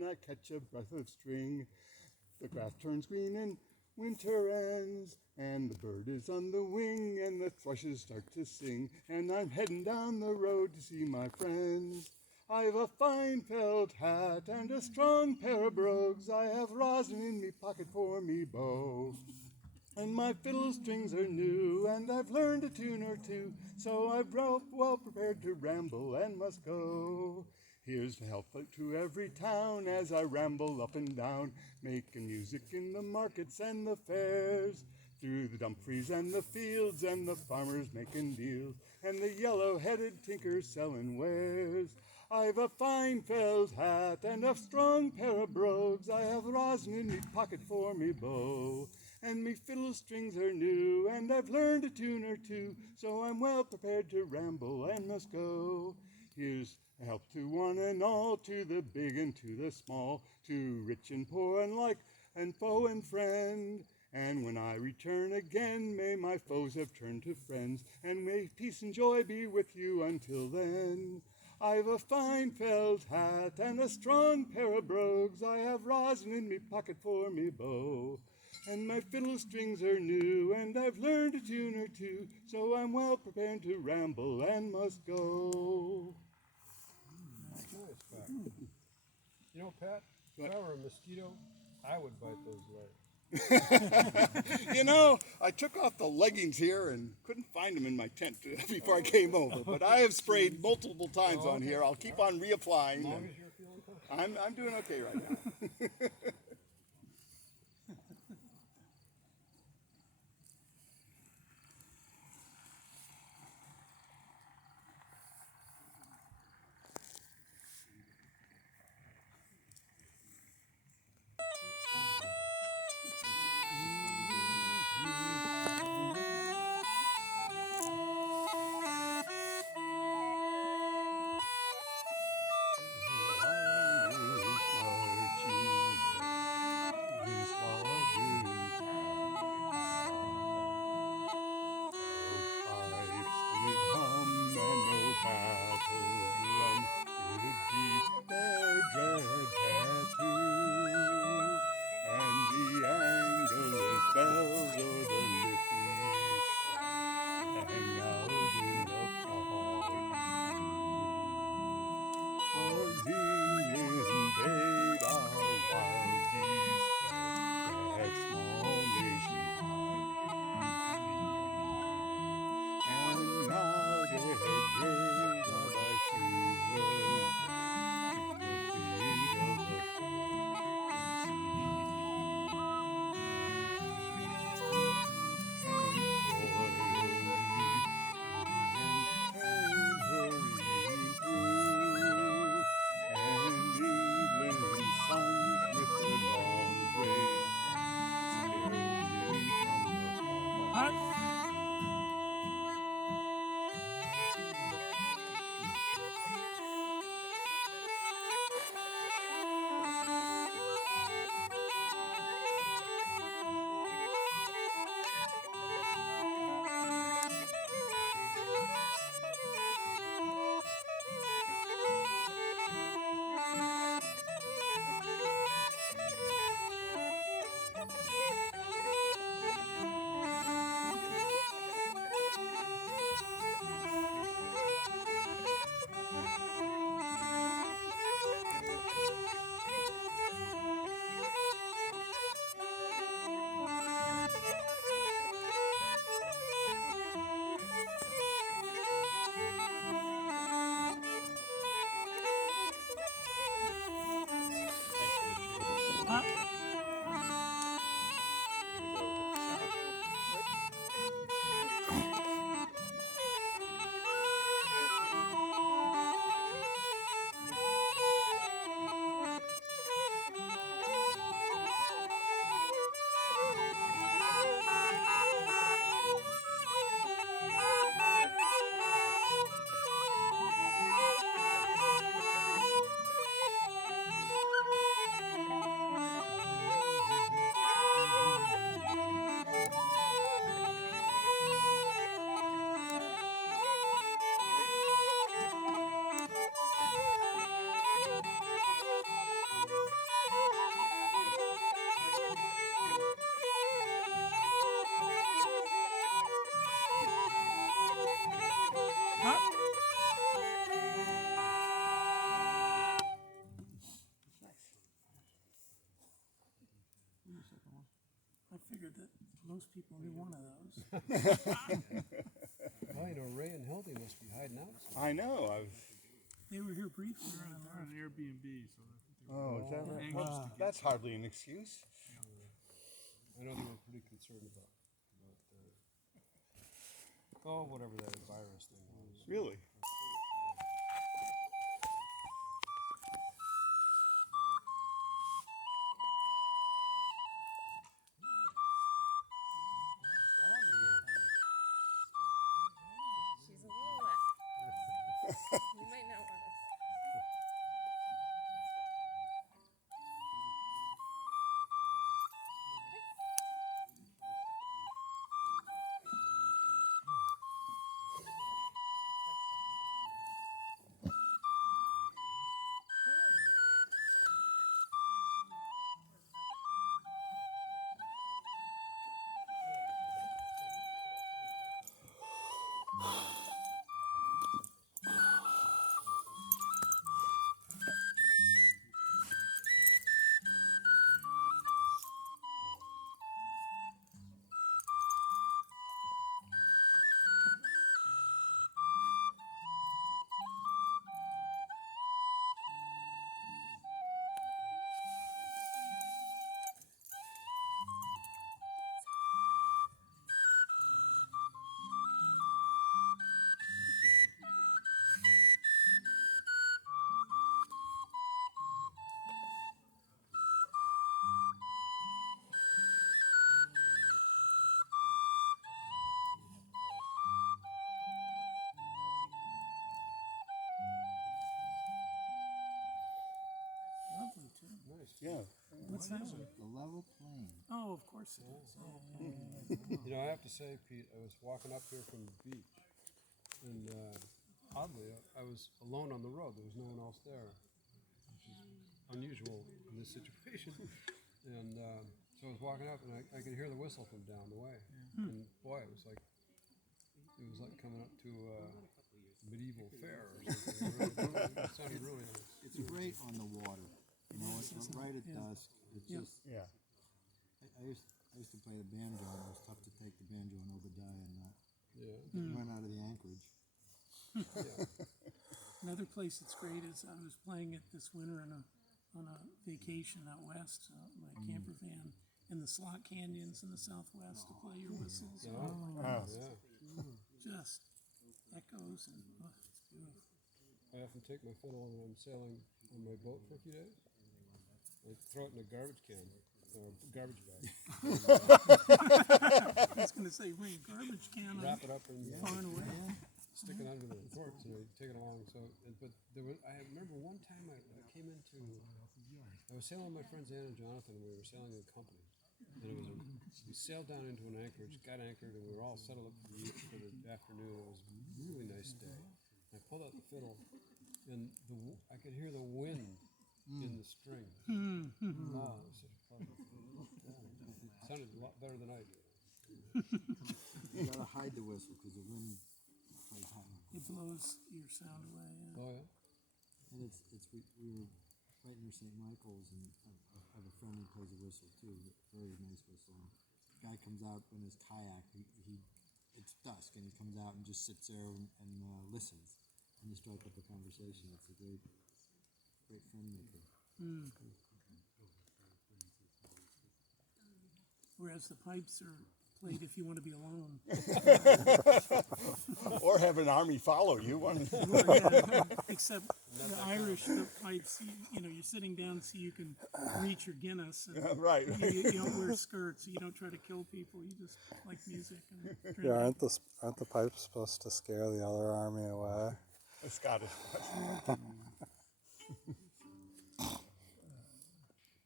when I catch a breath of spring. The grass turns green and winter ends, and the bird is on the wing, and the thrushes start to sing, and I'm heading down the road to see my friends. I've a fine felt hat and a strong pair of brogues. I have rosin in me pocket for me bow. And my fiddle strings are new, and I've learned a tune or two, so I'm well prepared to ramble and must go. Here's to health to every town as I ramble up and down, making music in the markets and the fairs, through the Dumfries and the fields and the farmers making deals, and the yellow-headed tinkers selling wares. I've a fine felt hat and a strong pair of brogues. I have rosin in me pocket for me bow. And me fiddle strings are new, and I've learned a tune or two, so I'm well prepared to ramble and must go. Here's a help to one and all, to the big and to the small, to rich and poor and like and foe and friend. And when I return again, may my foes have turned to friends, and may peace and joy be with you until then. I've a fine felt hat and a strong pair of brogues. I have rosin in me pocket for me bow. And my fiddle strings are new, and I've learned a tune or two, so I'm well prepared to ramble and must go. That's nice, Pat. You know, Pat, if I were a mosquito, I would bite those legs. You know, I took off the leggings here and couldn't find them in my tent before I came over, but I have sprayed multiple times on here. I'll keep on reapplying. As long as you're feeling comfortable. I'm doing okay right now. I figured that most people knew one of those. Well, you know, Ray and Hildy must be hiding out. I know. They were here briefly. They're and on an Airbnb, so Oh, is that right? anxious Well, to get that's hardly an excuse. I know they were pretty concerned about whatever that virus thing was. Really? She's a little wet. You might not want to. Lovely too. Nice. Yeah. What's that one? The level plain. Oh, of course it is. Yeah. You know, I have to say, Pete, I was walking up here from the beach, and oddly, I was alone on the road. There was no one else there, which is unusual in this situation. And so I was walking up, and I could hear the whistle from down the way. And boy, it was like coming up to a medieval fair or something. It sounded really nice. It's great on the water. You know, it's right at Yeah. dusk. It's Yeah. just. Yeah. I used to play the banjo, and it was tough to take the banjo in Obadiah and not Yeah. run out of the anchorage. Another place that's great is I was playing it this winter on a vacation out west, my camper van, in the slot canyons in the southwest to play your whistles. Oh. Yeah. Just echoes and it's beautiful. I often take my fiddle when I'm sailing on my boat for a few days. I throw it in a garbage can or a garbage bag. I was going to say, bring a garbage can on Wrap it up and far and away. stick it under the corpse and I take it along. I remember one time I came into, I was sailing with my friends Ann and Jonathan, and we were sailing in company. And we sailed down into an anchorage, got anchored, and we were all settled up for the afternoon. It was a really nice day. And I pulled out the fiddle, and I could hear the wind in the string. Oh, it was such a pleasure. It sounded a lot better than I did. You gotta hide the whistle because the wind plays high. It blows your sound away. Yeah. Oh, yeah? And we were right near St. Michael's, and I have a friend who plays a whistle too, very nice whistle. And the guy comes out in his kayak. It's dusk, and he comes out and just sits there and listens, and you strike up a conversation. It's a great friend maker. Whereas the pipes are played if you want to be alone. Or have an army follow you. Except the Irish, the pipes, you know, you're sitting down so you can reach your Guinness. And Right. you don't wear skirts, so you don't try to kill people. You just like music and drink. Yeah, aren't the pipes supposed to scare the other army away? A Scottish.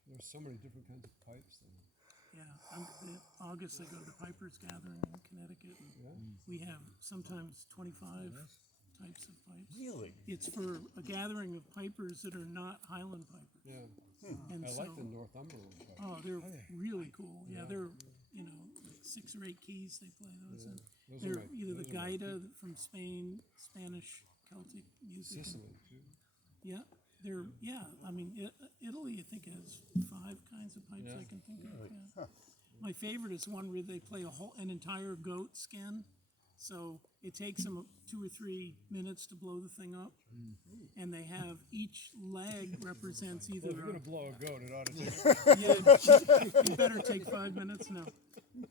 There's so many different kinds of pipes. Yeah, in August I go to the Pipers Gathering in Connecticut. And we have sometimes 25 types of pipes. Really? It's for a gathering of pipers that are not Highland pipers. Yeah. And I so, like the Northumberland pipe. oh, they're really cool. Yeah, they're, you know, like 6 or 8 keys they play those. And Those are they're my- either the those are my gaita from Spain, Spanish, Celtic music. and- Sicily, too. Yeah, they're, I mean, Italy I think has 5 kinds of pipes I can think of. Yeah. My favorite is one where they play an entire goat skin. So it takes them 2 or 3 minutes to blow the thing up. And they have each leg represents either If you're gonna blow a goat, it ought to take. you better take 5 minutes now.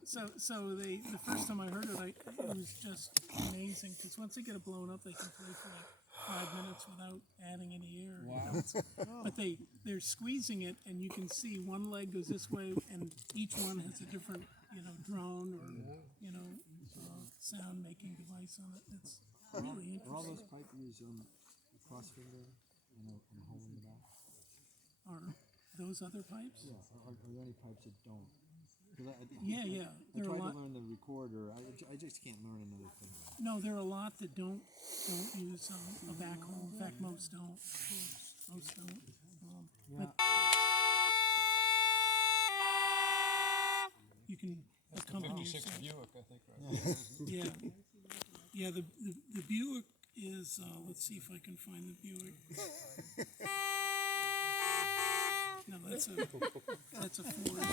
So the first time I heard it, it was just amazing because once they get it blown up, they can play for like 5 minutes without adding any air. Wow. But they're squeezing it, and you can see one leg goes this way, and each one has a different drone or sound making device on it. It's really Are all interesting. those pipe use a cross finger and a hole in the back? Are those other pipes? Yeah. Are there any pipes that don't? 'Cause Yeah. I There are a tried lot. to learn the recorder. I just can't learn another thing. No, there are a lot that don't use a back hole. In fact, most don't. Most don't. But you can accompany yourself. Buick, I think, right? Yeah. The Buick is. Let's see if I can find the Buick. No, that's a Ford.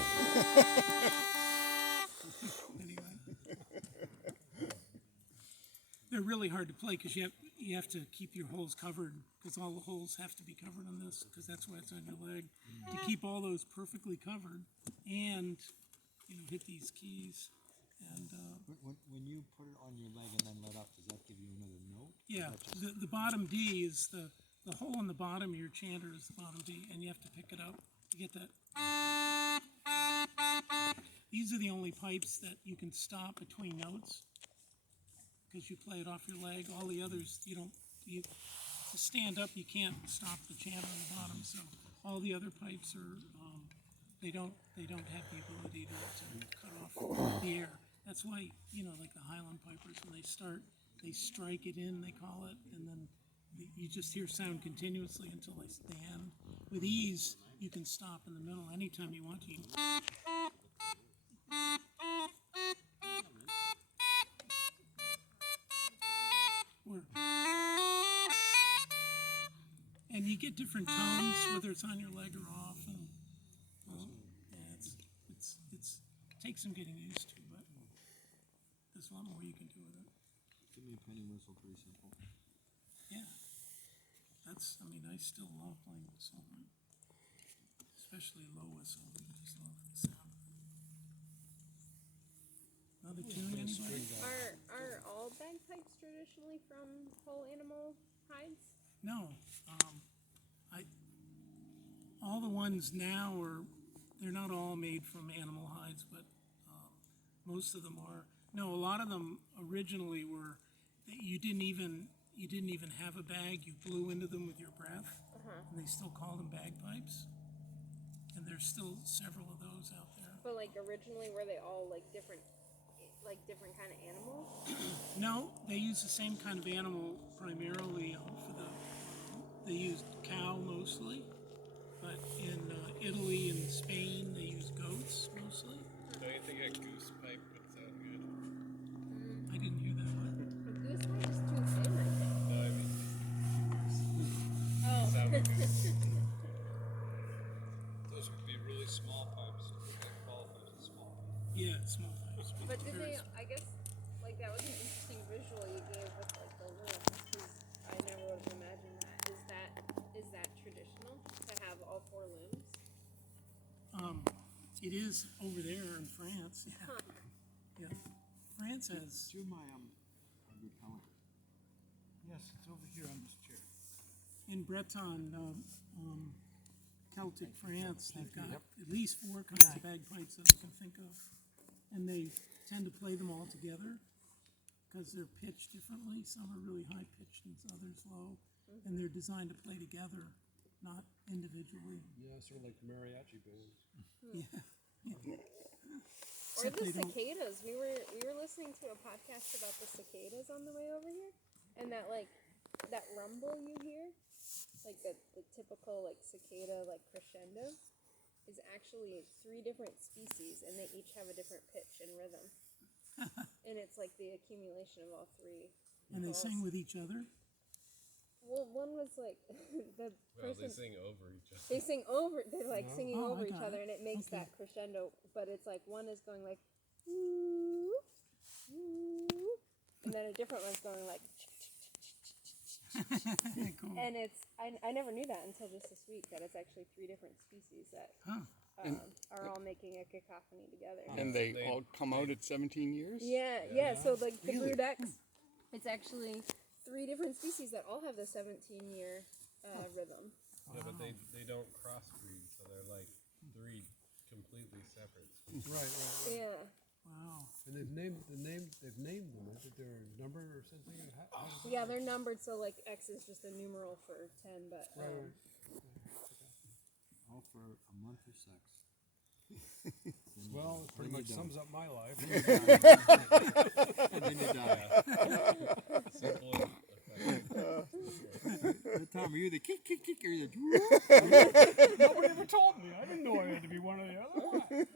Anyway, they're really hard to play because you have to keep your holes covered because all the holes have to be covered on this because that's why it's on your leg to keep all those perfectly covered and hit these keys and. When you put it on your leg and then let up, does that give you another note? Yeah, the bottom D is the hole in the bottom of your chanter is the bottom D, and you have to pick it up to get that. These are the only pipes that you can stop between notes because you play it off your leg. All the others, to stand up, you can't stop the chanter on the bottom. So all the other pipes are, they don't have the ability to cut off the air. That's why, like the Highland pipers, when they start, they strike it in, they call it, and then you just hear sound continuously until they stand. With these, you can stop in the middle anytime you want to. And you get different tones, whether it's on your leg or off, and it takes some getting used to, but there's a lot more you can do with it. Give me a penny whistle, pretty simple. Yeah, I still love playing whistle, especially low whistle. I just love the sound of it. Another tune, anybody? Are all bagpipes traditionally from whole animal hides? No, all the ones now they're not all made from animal hides, but most of them are. No, a lot of them originally were. You didn't even have a bag. You blew into them with your breath, and they still call them bagpipes. And there's still several of those out there. But like originally, were they all like different kind of animals? No, they use the same kind of animal primarily they used cow mostly, but in Italy and Spain they use goats mostly. Don't you think a goose pipe would sound good? I didn't hear that one. A goose pipe is too thin, I think. No, I mean, Oh. sound like goose. Those would be really small pipes. That qualifies as small. Yeah, small pipes. But did Very they? I guess like that was an interesting visual you gave with like the limbs. 'Cause I never would have imagined that. Is that traditional to have all 4 limbs? It is over there in France. Yeah. Huh. Yeah. France has Do my repellent. Yes, it's over here on this chair. in Breton, Celtic France. They've got at least 4 kinds of bagpipes that I can think of, and they tend to play them all together because they're pitched differently. Some are really high pitched and others low, and they're designed to play together, not individually. Yeah, sort of like mariachi bands. Yeah. Or Except the they don't- cicadas. We were listening to a podcast about the cicadas on the way over here, and that rumble you hear, like the typical like cicada like crescendo, is actually 3 different species, and they each have a different pitch and rhythm. And it's like the accumulation of all 3. And they sing with each other. Well, one was like the Well, person. they sing over each other. They sing over. They're like singing Oh, over I each got other, it. and it makes Okay. that crescendo. But it's like one is going like, woo, woo, and then a different one's going like. Cool. And it's I never knew that until just this week that it's actually 3 different species that are all making a cacophony together. And they all come out at 17 years? Yeah. So like the Really? Brood X, it's actually 3 different species that all have the 17-year rhythm. Yeah, but they don't crossbreed, so they're like 3 completely separate. Right. Yeah. Wow. And they've named them. Is it their number or something? How does that Yeah, work? they're numbered, so like X is just a numeral for 10, but Right. All for a month of sex. Well, it pretty When much you're sums up my life. And then you die. Simple and effective. Tom, are you the kick or the Nobody ever told me. I didn't know I had to be one or the other. Why?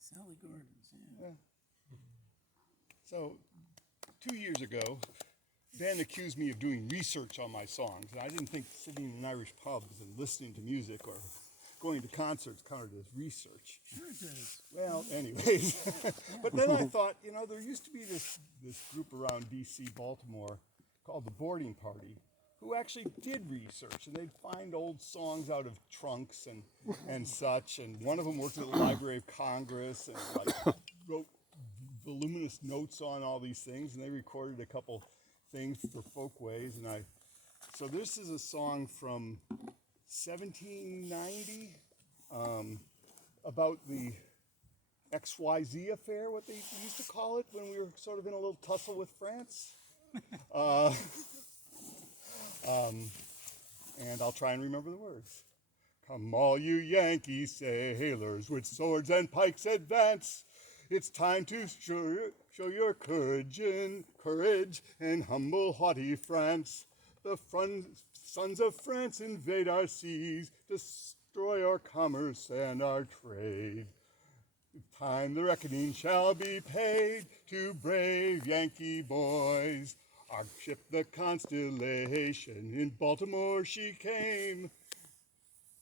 Sally Gordon's, yeah. So, 2 years ago, Ben accused me of doing research on my songs, and I didn't think sitting in Irish pubs and listening to music or going to concerts counted as research. Sure it does. Well, anyways, but then I thought, there used to be this group around D.C., Baltimore, called the Boarding Party, who actually did research, and they'd find old songs out of trunks and such, and one of them worked at the Library of Congress and wrote voluminous notes on all these things, and they recorded a couple things for folkways, so this is a song from 1790 about the XYZ affair, what they used to call it when we were sort of in a little tussle with France. And I'll try and remember the words. Come all you Yankee sailors, with swords and pikes advance. It's time to show your courage and humble haughty France. The sons of France invade our seas, destroy our commerce and our trade. Time the reckoning shall be paid to brave Yankee boys. Our ship, the Constellation, in Baltimore she came.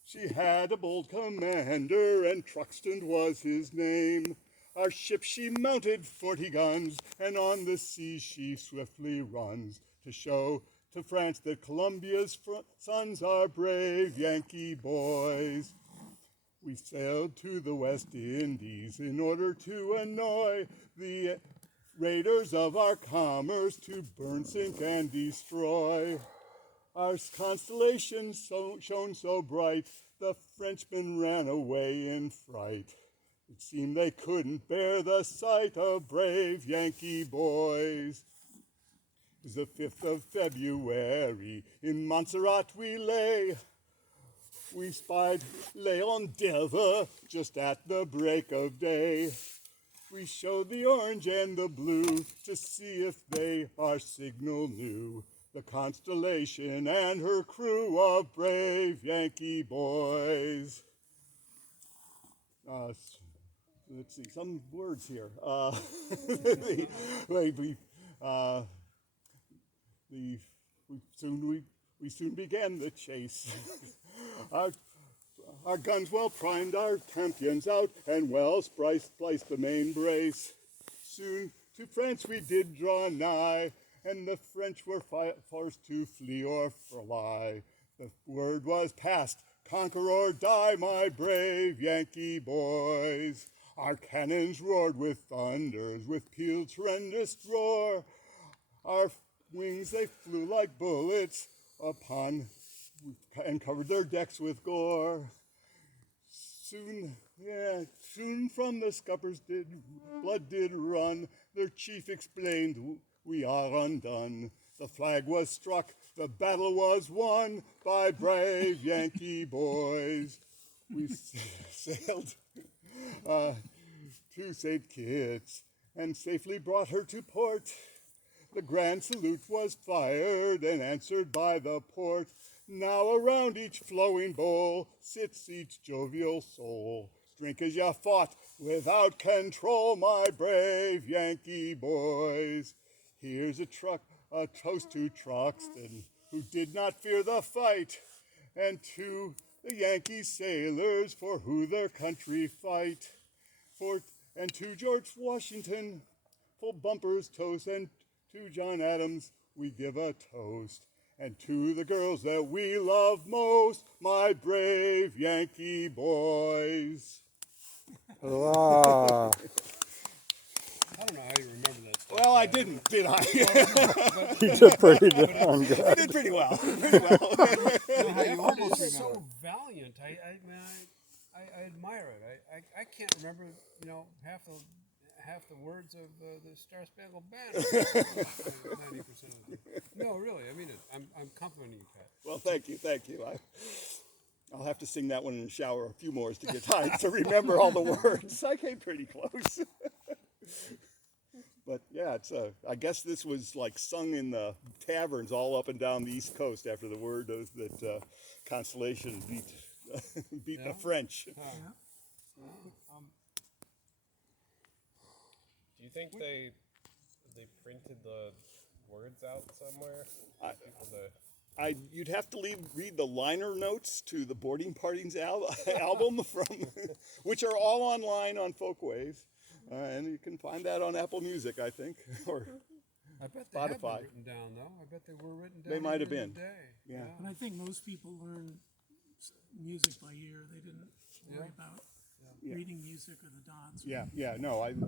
She had a bold commander, and Truxton was his name. Our ship she mounted 40 guns, and on the sea she swiftly runs, to show to France that Columbia's sons are brave Yankee boys. We sailed to the West Indies in order to annoy the raiders of our commerce, to burn, sink, and destroy. Our constellation shone so bright, the Frenchmen ran away in fright. It seemed they couldn't bear the sight of brave Yankee boys. It was the 5th of February, in Montserrat we lay. We spied Leon Dever just at the break of day. We showed the orange and the blue to see if they our signal knew. The Constellation and her crew of brave Yankee boys. Let's see, some words here. We soon began the chase. Our guns well primed, our campions out, and well spliced the main brace. Soon to France we did draw nigh, and the French were forced to flee or fly. The word was passed, conquer or die, my brave Yankee boys. Our cannons roared with thunders, with peal's horrendous roar. Our wings they flew like bullets upon and covered their decks with gore. Soon from the scuppers blood did run. Their chief explained, we are undone. The flag was struck, the battle was won by brave Yankee boys. We sailed to St. Kitts and safely brought her to port. The grand salute was fired and answered by the port. Now around each flowing bowl sits each jovial soul. Drink as ya fought without control, my brave Yankee boys. Here's a toast to Truxton, who did not fear the fight, and to the Yankee sailors for who their country fight. And to George Washington, full bumpers toast, and to John Adams we give a toast. And to the girls that we love most, my brave Yankee boys. Hurrah. I don't know how you remember that stuff. Well, I didn't, did I? You did pretty darn good. I did pretty well. Pretty well. You almost remember. So valiant. I admire it. I can't remember, half the words of the Star Spangled Banner. 90% of it. No, really, I mean it. I'm complimenting you, Pat. Well, thank you. I'll have to sing that one in the shower a few more to get time to remember all the words. I came pretty close. But yeah, I guess this was like sung in the taverns all up and down the East Coast after the word that Constellation beat the French. Do you think they printed the words out somewhere? You'd have to read the liner notes to the Boarding Parties album which are all online on Folkways, and you can find that on Apple Music, I think, or I bet they have been Spotify. written down, though. I bet they were written down. They might have during been. the day. Yeah. And I think most people learn music by ear. They didn't worry about reading music or the dots.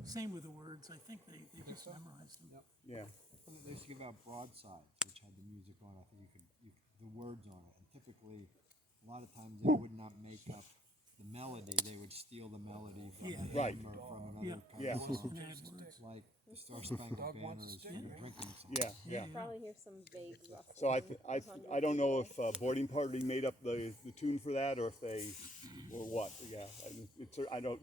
Same with the words. I think they just memorized them. Yeah. They used to give out broadsides, which had the music on. I think the words on it, and typically, a lot of times they would not make up the melody; they would steal the melody from him Right. or from another kind Yeah. of song. And add words. Like the Star Spangled Dog Banner wants a is stick, a right? drinking song. Yeah. Probably hear some vague ruffle. So I don't know if Boarding Party made up the tune for that, or if or what. Yeah, I don't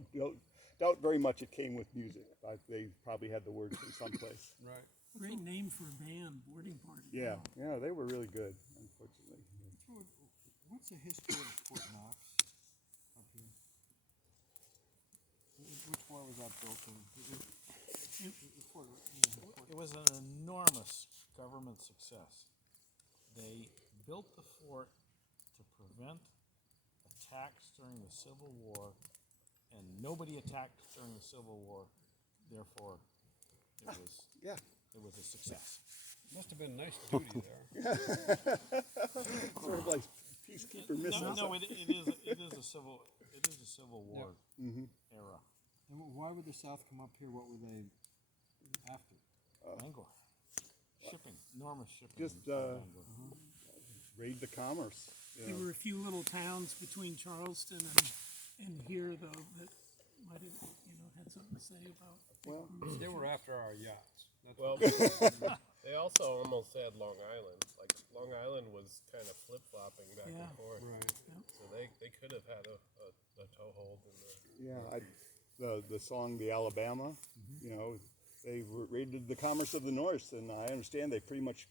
doubt very much it came with music. They probably had the words from someplace. Right. Great name for a band, Boarding Party. Yeah, they were really good. Unfortunately. What's the history of Fort Knox up here? Which war was that built in? It was an enormous government success. They built the fort to prevent attacks during the Civil War, and nobody attacked during the Civil War. Therefore, it was a success. Must have been nice duty there. Sort of like peacekeeper missiles. No, it is a civil war era. And why would the South come up here? What were they after? Bangor. Shipping, enormous shipping. Just, in Bangor. Raid the commerce. You There know. were a few little towns between Charleston and here, though, that might have, had something to say about. Well, They were after our yachts. That's Well, what- they also almost had Long Island. Like Long Island was kind of flip flopping back Yeah. and forth. right. So they could have had a toehold in the. yeah, the song "The Alabama," they raided the commerce of the North, and I understand they pretty much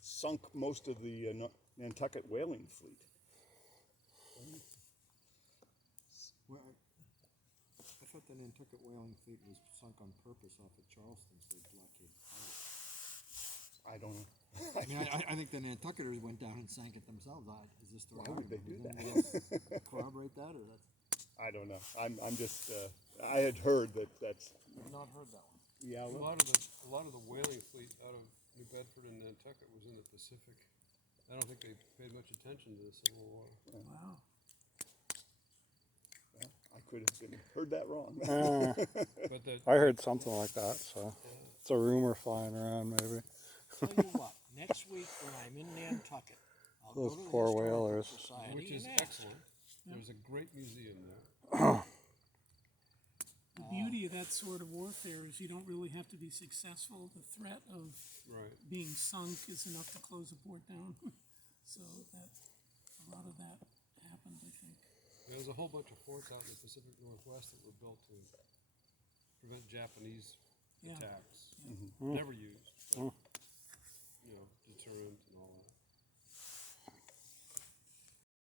sunk most of the Nantucket whaling fleet. Well, I thought the Nantucket whaling fleet was sunk on purpose off of Charleston, so they blockaded the port. I don't know. I mean, I think the Nantucketers went down and sank it themselves. Is this story? Why would they accurate? do Does that? anybody else corroborate that, or that's I don't know. I'm just. I had heard that's. I've not heard that one. Yeah. A lot of the whaling fleet out of New Bedford and Nantucket was in the Pacific. I don't think they paid much attention to the Civil War. Wow. I could have heard that wrong. But I heard something like that, so it's a rumor flying around, maybe. Tell you what, next week when I'm in Nantucket, I'll Those go to the poor Historical whalers. Society which is and ask. excellent. There's a great museum there. The beauty of that sort of warfare is you don't really have to be successful. The threat of Right. being sunk is enough to close a port down. So that a lot of that happened, I think. There's a whole bunch of forts out in the Pacific Northwest that were built to prevent Japanese Yeah. attacks. Never used.